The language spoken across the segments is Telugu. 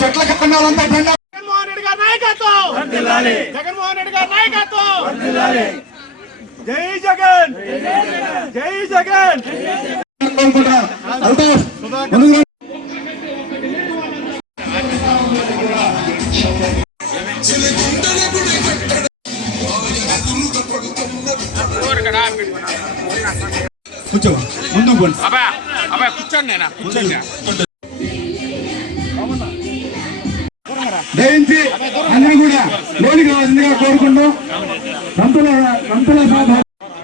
చెట్ల కన్నాలంతా జగన్మోహన్ రెడ్డి గారి నాయకత్వం జగన్మోహన్ రెడ్డి గారి నాయకత్వం జై జగన్. జై జగన్. కూర్చోండి నేను కూర్చోండి. దయించి అందరూ కూడా కోరుకుంటూ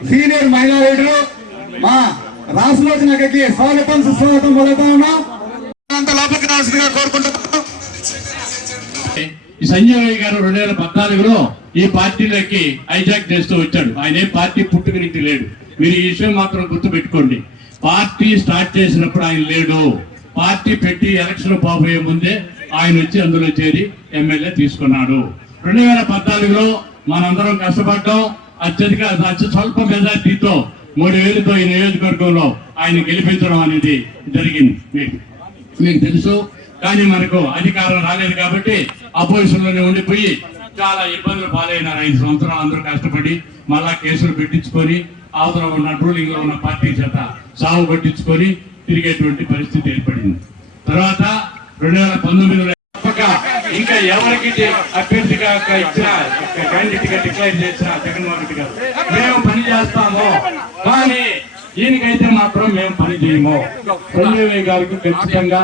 సీనియర్ మహిళా లీడరు మా రాసులోచనకి స్వాగతం సుస్వాగతం పలుకుతా ఉన్నాం. అంత లోపలికి రావాల్సిందిగా కోరుకుంటున్నాం ఈ సంజయ్ గారు రెండు వేల పద్నాలుగులో ఈ పార్టీలోకి హైజాక్ చేస్తూ వచ్చాడు. ఆయన ఏ పార్టీ పుట్టుక నుంచి లేడు. మీరు ఈ విషయం మాత్రం గుర్తు పెట్టుకోండి పార్టీ స్టార్ట్ చేసినప్పుడు ఆయన లేడు. పార్టీ పెట్టి ఎలక్షన్ పోబోయే ముందే ఆయన వచ్చి అందులో చేరి ఎమ్మెల్యే తీసుకున్నాడు. రెండు వేల పద్నాలుగులో మనందరం కష్టపడ్డాం. అత్యధిక అతి స్వల్ప మెజార్టీతో మూడు వేలతో ఈ నియోజకవర్గంలో ఆయన గెలిపించడం అనేది జరిగింది. మీకు మీకు తెలుసు. కానీ మనకు అధికారం రాలేదు కాబట్టి అపోజిషన్లోనే ఉండిపోయి చాలా ఇబ్బందులు పాలైనారు ఐదు సంవత్సరాలు. అందరూ కష్టపడి మళ్ళా కేసులు పెట్టించుకొని అవతల ఉన్న రూలింగ్లో ఉన్న పార్టీ చేత సాగు పట్టించుకొని తిరిగేటువంటి పరిస్థితి ఏర్పడింది. తర్వాత రెండు వేల పంతొమ్మిదిలో ఇంకా ఎవరికి అభ్యర్థిగా ఇచ్చిన క్యాండిడేట్గా డిక్లేర్ చేసిన జగన్మోహన్ రెడ్డి గారు మేము పని చేస్తాము కానీ దీనికైతే మాత్రం మేము పని చేయము. సంజయ్ గారికి ఖచ్చితంగా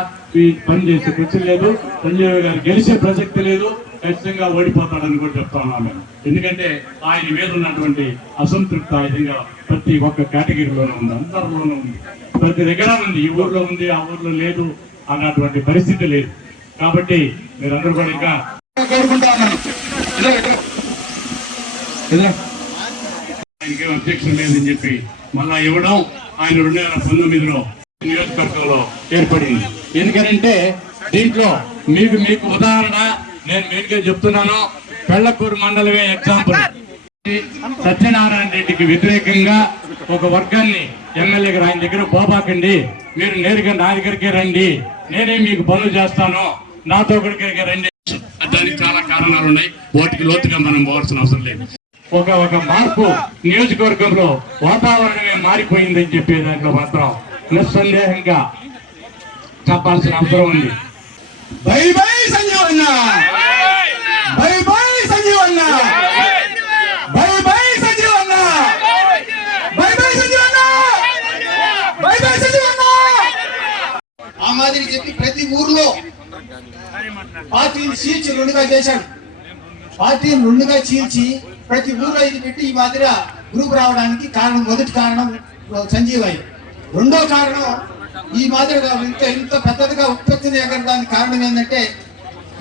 పని చేసే ప్రశ్న లేదు. సంజయ్ గారు గెలిచే ప్రసక్తి లేదు. ఖచ్చితంగా ఓడిపోతాడని కూడా చెప్తా ఉన్నాను మేము. ఎందుకంటే ఆయన మీద ఉన్నటువంటి అసంతృప్త విధంగా ప్రతి ఒక్క కేటగిరీలోనూ ఉంది. అందరిలోనూ ఉంది. ప్రతి దగ్గర ఉంది. ఈ ఊర్లో ఉంది ఆ ఊర్లో లేదు అన్నటువంటి పరిస్థితి లేదు. కాబట్టి మీరందరూ కూడా ఇంకా కోరుకుంటా ఆయనకి లేదని చెప్పి మళ్ళా ఇవ్వడం ఆయన రెండు వేల పంతొమ్మిదిలో నియోజకవర్గంలో ఏర్పడింది. ఎందుకనంటే దీంట్లో మీకు మీకు ఉదాహరణ నేను మీకే చెప్తున్నాను. పెళ్ళకూరు మండలమే ఎగ్జాంపుల్ సత్యనారాయణ రెడ్డికి వ్యతిరేకంగా ఒక వర్గాన్ని ఎమ్మెల్యే గారు ఆయన దగ్గర పోబాకండి. మీరు నేరుగా నా దగ్గరికి రండి. నేనే మీకు పనులు చేస్తాను. నాతో ఇక్కడికి రండి. దానికి చాలా కారణాలు ఉన్నాయి. వాటికి లోతుగా మనం పోవాల్సిన అవసరం లేదు. ఒక ఒక మార్పు నియోజకవర్గంలో వాతావరణమే మారిపోయిందని చెప్పే దాంట్లో మాత్రం నిస్సందేహంగా చెప్పాల్సిన అవసరం ఉంది. బై బై సంజీవ్ అన్న బై బై సంజీవ్ అన్న బై బై సంజీవ్ అన్న బై బై సంజీవ్ అన్న బై బై సంజీవ్ అన్న ఆ మాదిరి చెప్పి ప్రతి ఊర్లో పార్టీని చీల్చి రెండుగా చేశాడు. పార్టీని రెండుగా చీల్చి ప్రతి ఊర్లో ఇది పెట్టి ఈ మాదిరి గ్రూప్ రావడానికి కారణం మొదటి కారణం సంజీవయ్య రెండో కారణం ఈ మాదిరిగా ఇంత ఇంత పెద్దదిగా ఉత్పత్తిని ఎగరడానికి కారణం ఏంటంటే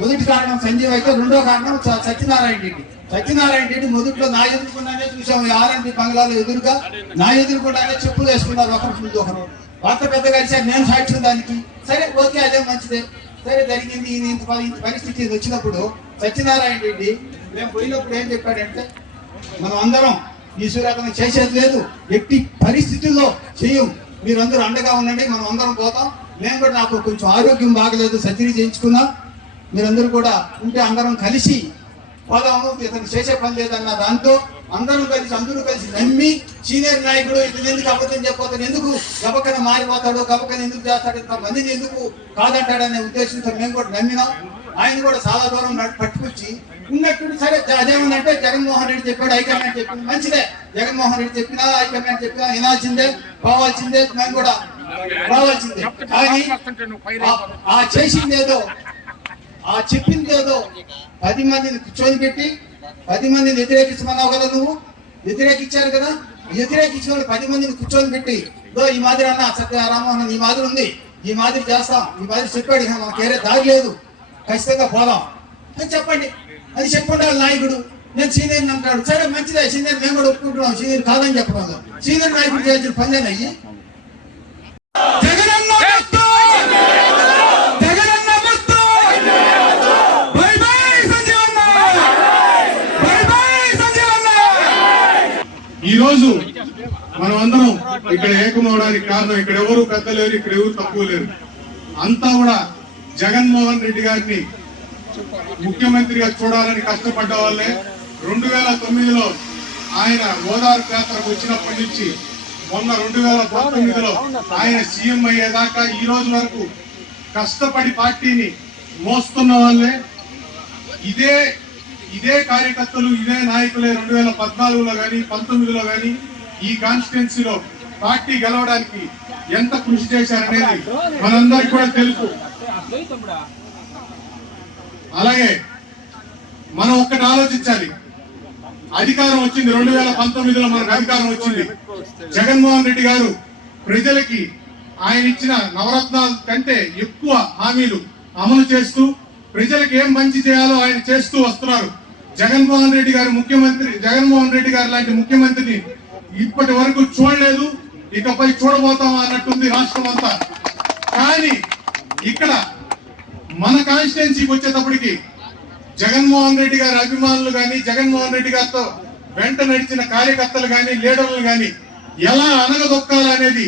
మొదటి కారణం సంజీవ్ అయితే రెండో కారణం సత్యనారాయణ రెడ్డి. సత్యనారాయణ రెడ్డి మొదట్లో నా ఎదుర్కొన్నానే చూసాం ఆర్ఎండి బంగ్లాలో ఎదురుగా. నా ఎదుర్కొన్నానే చెప్పులు వేసుకున్నారు ఒకరి ముందు ఒకరు కొత్త పెద్ద కలిసి నేను సాక్షి దానికి. సరే ఓకే అదే మంచిదే. సరే జరిగింది ఇంత ఇంత పరిస్థితి వచ్చినప్పుడు సత్యనారాయణ రెడ్డి మేము పోయినప్పుడు ఏం చెప్పాడంటే మనం అందరం ఈ సూర్యాతనం చేసేది లేదు. ఎట్టి పరిస్థితుల్లో చెయ్యం. మీరందరూ అండగా ఉండండి మనం అందరం పోతాం. మేము కూడా నాకు కొంచెం ఆరోగ్యం బాగలేదు సర్జరీ చేయించుకున్నాం. మీరందరూ కూడా ఉంటే అందరం కలిసి పోదాము ఇతను చేసే పని లేదన్న దాంతో అందరూ కలిసి అందరూ కలిసి నమ్మి సీనియర్ నాయకుడు ఇతను ఎందుకు అబద్ధం చెప్పబోతాడు ఎందుకు గబకన మారిపోతాడు గబకన ఎందుకు చేస్తాడు ఇంత మందిని ఎందుకు కాదంటాడనే ఉద్దేశంతో మేము కూడా నమ్మినాం. ఆయన కూడా చాలా దూరం పట్టుకొచ్చి ఉన్నట్టు సరే అదేమంటే జగన్మోహన్ రెడ్డి చెప్పాడు హైకమాండ్ చెప్పింది మంచిదే. జగన్మోహన్ రెడ్డి చెప్పినా హైకమాండ్ చెప్పినా వినాల్సిందే పోవాల్సిందే మేము కూడా రావాల్సిందే. కానీ ఆ- చేసిందేదో ఆ చెప్పిందేదో పది మందిని కూర్చొని పెట్టి పది మందిని వ్యతిరేకించమన్నావు కదా నువ్వు? వ్యతిరేకించారు కదా? వ్యతిరేకించిన వాళ్ళు పది మందిని కూర్చొని పెట్టి ఇదో ఈ మాదిరి అన్న సత్య రామోహన్ ఈ మాదిరి ఉంది. ఈ మాదిరి చేస్తాం. ఈ మాదిరి చెప్పాడు ఇక వేరే దారి లేదు. ఖచ్చితంగా పోదాం. అని చెప్పండి. అది చెప్పుకుంటాడు నాయకుడు. నేను సీనియర్ అంటాడు సరే మంచిదే. సీనియర్ మేము కూడా ఒప్పుకుంటున్నాం. సీనియర్ కాదని చెప్పడం సీనియర్ నాయకుడు చేయాల్సిన పనిలేనయ్యి బై రోజు మనం అందరం ఇక్కడ ఏకమవడానికి కారణం ఇక్కడ ఎవరు పెద్ద లేరు ఇక్కడ ఎవరు తక్కువ లేరు అంతా కూడా జగన్మోహన్ రెడ్డి గారిని ముఖ్యమంత్రిగా చూడాలని కష్టపడ్డ వాళ్ళే. రెండు వేల తొమ్మిదిలో ఆయన ఓదార్పు యాత్రకు వచ్చినప్పటి నుంచి మొన్న రెండు వేల పంతొమ్మిదిలో ఆయన సీఎం అయ్యేదాకా ఈ రోజు వరకు కష్టపడి పార్టీని మోస్తున్న వాళ్ళే. ఇదే ఇదే కార్యకర్తలు ఇదే నాయకులే రెండు వేల పద్నాలుగులో కానీ పంతొమ్మిదిలో కానీ ఈ కాన్స్టిట్యున్సీలో పార్టీ గెలవడానికి ఎంత కృషి చేశారనేది మనందరికి కూడా తెలుసు. అలాగే మనం ఒక్కటి ఆలోచించాలి. అధికారం వచ్చింది రెండు వేల పంతొమ్మిదిలో మనకు అధికారం వచ్చింది. జగన్మోహన్ రెడ్డి గారు ప్రజలకి ఆయన ఇచ్చిన నవరత్నాల కంటే ఎక్కువ హామీలు అమలు చేస్తూ ప్రజలకు ఏం మంచి చేయాలో ఆయన చేస్తూ వస్తున్నారు. జగన్మోహన్ రెడ్డి గారు ముఖ్యమంత్రి జగన్మోహన్ రెడ్డి గారు లాంటి ముఖ్యమంత్రిని ఇప్పటి వరకు చూడలేదు. ఇకపై చూడబోతాం అన్నట్టుంది రాష్ట్రం అంతా. కానీ ఇక్కడ మన కాన్స్టిట్యున్సీకి వచ్చేటప్పటికి జగన్మోహన్ రెడ్డి గారి అభిమానులు కానీ జగన్మోహన్ రెడ్డి గారితో వెంట నడిచిన కార్యకర్తలు కానీ లీడర్లు కానీ ఎలా అనగదొక్కాలనేది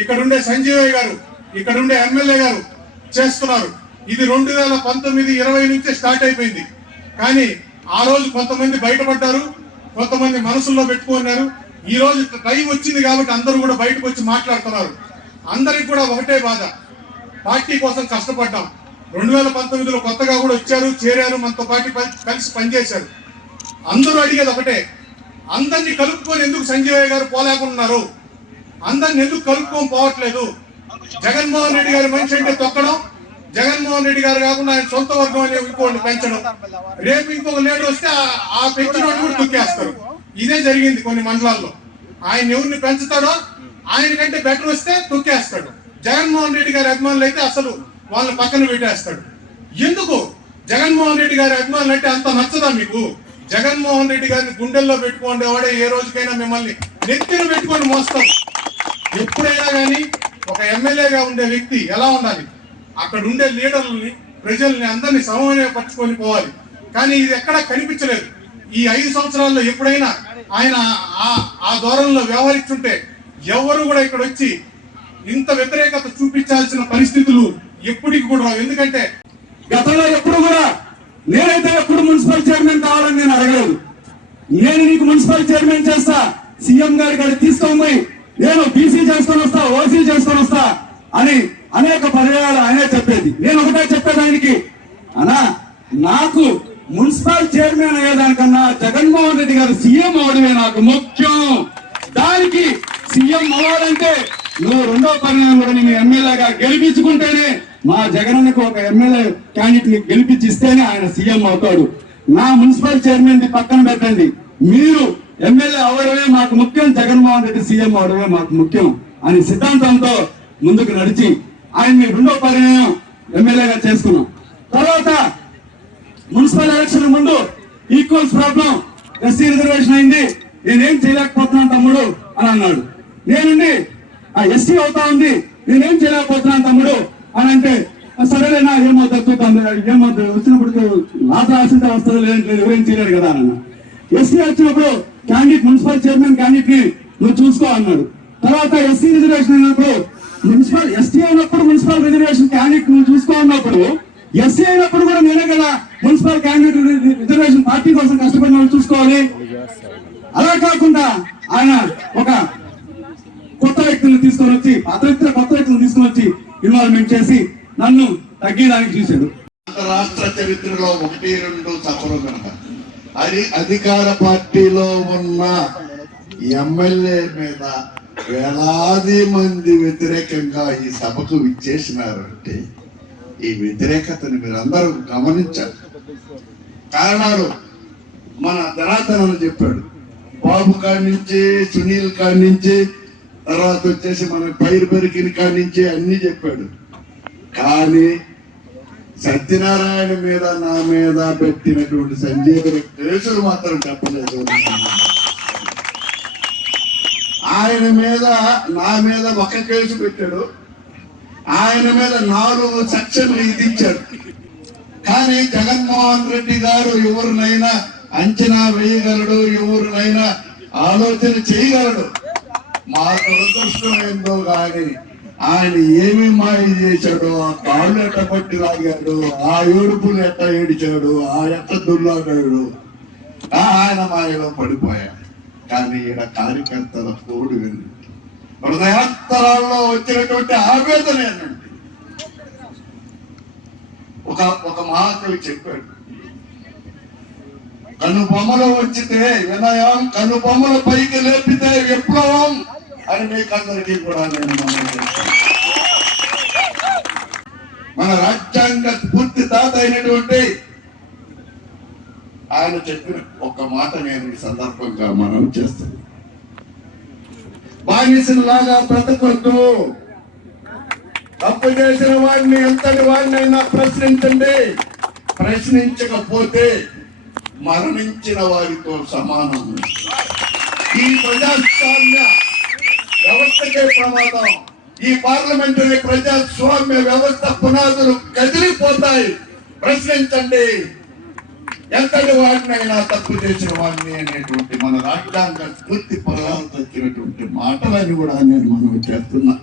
ఇక్కడ ఉండే సంజీవయ్య గారు ఇక్కడ ఉండే ఎమ్మెల్యే గారు చేస్తున్నారు. ఇది రెండు వేల పంతొమ్మిది ఇరవై నుంచే స్టార్ట్ అయిపోయింది. కానీ ఆ రోజు కొంతమంది బయటపడ్డారు కొంతమంది మనసుల్లో పెట్టుకున్నారు ఈ రోజు టైం వచ్చింది కాబట్టి అందరూ కూడా బయటకు వచ్చి మాట్లాడుతున్నారు. అందరికి కూడా ఒకటే బాధ. పార్టీ కోసం కష్టపడ్డాం. రెండు వేల పంతొమ్మిదిలో కొత్తగా కూడా వచ్చారు చేరారు మనతో పాటు పని- కలిసి పనిచేశారు. అందరూ అడిగేది ఒకటే అందరినీ కలుపుకొని ఎందుకు సంజయ్ గారు పోలేకున్నారు? అందరిని ఎందుకు కలుపుకొని పోవట్లేదు? జగన్మోహన్ రెడ్డి గారి మనిషి అంటే తొక్కడం జగన్మోహన్ రెడ్డి గారు కాకుండా ఆయన సొంత వర్గం అనే ఇంకోటి పెంచడం. రేపు ఇంకొక లీడర్ వస్తే ఆ- పెంచిన కూడా తొక్కేస్తారు. ఇదే జరిగింది కొన్ని మండలాల్లో. ఆయన ఎవరిని పెంచుతాడో ఆయన కంటే బెటర్ వస్తే తొక్కేస్తాడు. జగన్మోహన్ రెడ్డి గారి అభిమానులు అయితే అసలు వాళ్ళని పక్కన పెట్టేస్తాడు. ఎందుకు? జగన్మోహన్ రెడ్డి గారి అభిమానులు అంటే అంత నచ్చదా మీకు? జగన్మోహన్ రెడ్డి గారిని గుండెల్లో పెట్టుకోండి వాడే ఏ రోజుకైనా మిమ్మల్ని నెత్తిన పెట్టుకొని మోస్తాం ఎప్పుడైనా కానీ ఒక ఎమ్మెల్యేగా ఉండే వ్యక్తి ఎలా ఉండాలి? అక్కడ ఉండే లీడర్లని ప్రజల్ని అందరినీ సమన్వయపరచుకొని పోవాలి. కానీ ఇది ఎక్కడా కనిపించలేదు. ఈ ఐదు సంవత్సరాల్లో ఎప్పుడైనా ఆయన ఆ- ఆ ధోరణిలో వ్యవహరిస్తుంటే ఎవరు కూడా ఇక్కడ వచ్చి ఇంత వ్యతిరేకత చూపించాల్సిన పరిస్థితులు ఎప్పటికి కూడా రావు. ఎందుకంటే గతంలో ఎప్పుడు కూడా నేనైతే ఎప్పుడు మున్సిపల్ చైర్మన్ కావాలని నేను అడగలేదు. నేను నీకు మున్సిపల్ చైర్మన్ చేస్తా సీఎం గారి గారి తీసుకొని నేను బీసీ చేసుకొని వస్తా ఓసీ చేసుకొని వస్తా అని అనేక పర్యాలు ఆయనే చెప్పేది. నేను ఒకటే చెప్పేది ఆయనకి అనా నాకు మున్సిపల్ చైర్మన్ అయ్యేదానికన్నా జగన్మోహన్ రెడ్డి గారు సీఎం అవడమే నాకు ముఖ్యం. దానికి సీఎం అవ్వాలంటే నువ్వు రెండో పరిణామం కూడా నేను ఎమ్మెల్యేగా గెలిపించుకుంటేనే మా జగనన్నకు ఒక ఎమ్మెల్యే క్యాండిడేట్ని గెలిపించిస్తేనే ఆయన సీఎం అవుతాడు. నా మున్సిపల్ చైర్మన్ ది పక్కన పెట్టండి. మీరు ఎమ్మెల్యే అవడమే మాకు ముఖ్యం జగన్మోహన్ రెడ్డి సీఎం అవడమే మాకు ముఖ్యం అని సిద్ధాంతంతో ముందుకు నడిచి ఆయన్ని రెండో పరిణామం ఎమ్మెల్యేగా చేసుకున్నాం. తర్వాత మున్సిపల్ ఎలక్షన్ ముందు ఈక్వల్స్ ప్రాబ్లం ఎస్సీ రిజర్వేషన్ అయింది. నేనేం చేయలేకపోతున్నాను తమ్ముడు అని అన్నాడు. నేనుండి ఆ ఎస్సీ అవుతా ఉంది నేనేం చేయలేకపోతున్నాను తమ్ముడు అని అంటే సరేనా ఏమవుతుంది తమ్ముడు ఏమవుతుంది వచ్చినప్పుడు నాతో రాసింటే వస్తుంది లేదంటే ఎవరేం చేయలేరు కదా అన్న ఎస్సీ వచ్చినప్పుడు క్యాండిడేట్ మున్సిపల్ చైర్మన్ క్యాండిడేట్ని నువ్వు చూసుకో అన్నాడు. తర్వాత ఎస్సీ రిజర్వేషన్ అయినప్పుడు మున్సిపల్ ఎస్టీ అయినప్పుడు రిజర్వేషన్ క్యాండిడేట్ నువ్వు చూసుకో ఉన్నప్పుడు ఎస్సీ అయినప్పుడు కూడా నేనే కదా మున్సిపల్ క్యాండిడేట్ రిజర్వేషన్ పార్టీ కోసం కష్టపడిన వాళ్ళు చూసుకోవాలి. అలా కాకుండా ఆయన ఒక కొత్త వ్యక్తులను తీసుకొని వచ్చి పాత కొత్త వ్యక్తులను తీసుకొని వచ్చి ఇన్వాల్వ్మెంట్ చేసి నన్ను తగ్గేదానికి చూశాడు. రాష్ట్ర చరిత్రలో ఒకటి రెండు సఫలు కనుక. అది అధికార పార్టీలో ఉన్న ఎమ్మెల్యే మీద వేలాది మంది వ్యతిరేకంగా ఈ సభకు విచ్చేసినారంటే ఈ వ్యతిరేకతని మీరందరూ గమనించాలి. కారణాలు మన ధనాతనని చెప్పాడు. బాబు కాడి నుంచి సునీల్ కాడి నుంచి తర్వాత వచ్చేసి మన పైరు పెరికిన కాడి నుంచి అన్ని చెప్పాడు. కానీ సత్యనారాయణ మీద నా మీద పెట్టినటువంటి సంజీవ కేసులు మాత్రం చెప్పలేదు. ఆయన మీద నా మీద ఒక కేసు పెట్టాడు. ఆయన మీద నాలుగు సెక్షన్లు ఇదిచ్చాడు కానీ జగన్మోహన్ రెడ్డి గారు ఎవరినైనా అంచనా వేయగలడు ఎవరినైనా ఆలోచన చేయగలడు. మా దురదృష్టం ఏందో గాని ఆయన ఏమి మాయ చేశాడు ఆ కాళ్ళు ఎట్ట పట్టి లాగాడు ఆ ఏడుపులు ఎట్ట ఏడిచాడు ఆ ఎట్ట దుల్లాడాడు ఆ ఆయన మాయలో పడిపోయాడు. కానీ ఈయన కార్యకర్తల కోడు విని హృదయాంతరాల్లో వచ్చినటువంటి ఆవేదన ఏంటండి ఒక ఒక మహాకవి చెప్పాడు. కన్ను బొమ్మలో వచ్చితే వినయం కన్ను బొమ్మల పైకి లేపితే విప్లవం అని మీకందరికీ కూడా నేను మన రాజ్యాంగ పూర్తి తాత అయినటువంటి ఆయన చెప్పిన ఒక మాట నేను ఈ సందర్భంగా మనం చేస్తున్నాను బానిసలాగా బ్రతకొద్దు. తప్పు చేసిన వాడిని ఎంతటి వాడినైనా ప్రశ్నించండి. ప్రశ్నించకపోతే మరణించిన వారితో సమానం. ఈ ప్రజాస్వామ్య వ్యవస్థకే ప్రమాదం. ఈ పార్లమెంటరీ ప్రజాస్వామ్య వ్యవస్థ పునాదులు కదిలిపోతాయి. ప్రశ్నించండి. ఎంతటి వాడినైనా తప్పు చేసిన వాడిని అనేటువంటి మన రాజ్యాంగ స్ఫూర్తి పదాలు వచ్చినటువంటి మాటలని కూడా నేను మనం చేస్తున్నా.